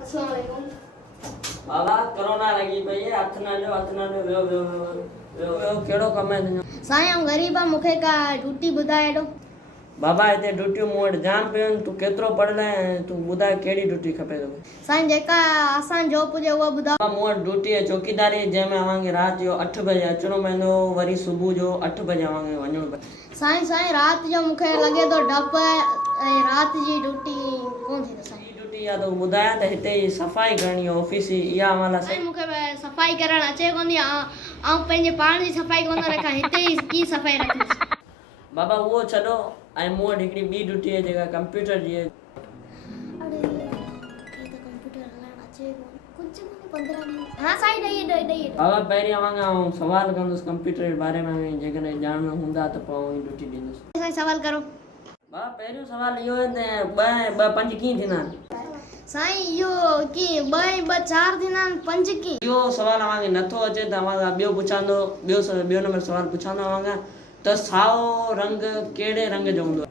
अस्सलाम वालेकुम। बाबा कोरोना लगी पई है। हथ ना लो वे केड़ो कम है तुंहिंजो? साईं आऊं ग़रीब आ, मूंखे का ड्यूटी ॿुधाए हेॾो। बाबा हिते ड्यूटियूं मूं वटि जाम पियूं आहिनि। तूं केतिरो पढ़ियल आहीं? तूं ॿुधाए कहिड़ी ड्यूटी खपे तोखे? साईं जेका आसान जॉब हुजे उहा ॿुधायो। बाबा मूं वटि ड्यूटी आहे चौकीदारी, जंहिंमें अव्हांखे राति जो 8 बजे अचिणो पवंदो, वरी सुबुह जो 8 बजे अव्हांखे वञिणो पवंदो। साईं राति जो मूंखे लॻे थो डप ऐं राति जी ड्यूटी कोन थींदो साईं। ड्यूटी या तो ॿुधायां त हिते ई सफ़ाई करणी आहे ऑफिस जी, इहा अव्हां साईं मूंखे सफ़ाई करणु अचे कोन थी, ऐं पंहिंजे पाण जी सफ़ाई कोन थो रखां, हिते ई की सफ़ाई रखंदुसि। बाबा उहो छॾो, ऐं मूं वटि हिकिड़ी ॿी ड्यूटी आहे जेका कंप्यूटर जी आहे। हाँ साईं ॾेई बाबा पहिरीं अव्हांखां आउं सवाल कंदुसि कंप्यूटर जे बारे में, जेकॾहिं ॼाणणो हूंदा त पोइ आउं ड्यूटी ॾींदुसि। साईं सवाल करो। बाबा पहिरियों सवाल इहो आहे त 2 ऐं 2 5 कीअं थींदा आहिनि? साईं इहो की 2 ऐं 2 4 थींदा आहिनि, 5 की? इहो सवाल अव्हांखे नथो अचे त अव्हांखां ॿियो पुछांदो, ॿियो नंबर सवाल पुछांदो अव्हांखां त साओ रंग कहिड़े रंग जो हूंदो आहे?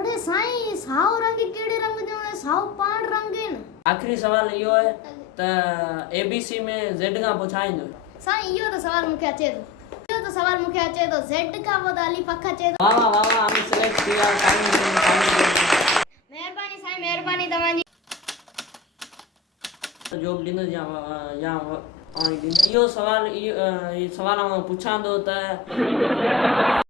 अरे साईं साओ रंग कहिड़े रंग जो आहे? साओ पाण रंग आहे न। आख़िरी सवाल इहो आहे त ABC में Z खां पोइ छा ईंदो? साईं इहो त सवाल मूंखे अचे थो। Z खां पोइ त अलिफ अख अचे थो। वाह वाह वाह वाह, आमी सिलेक्ट किया। महिरबानी साईं, महिरबानी तव्हांजी। जॉब ॾींदुसि या इहो सवाल आउं पुछां थो त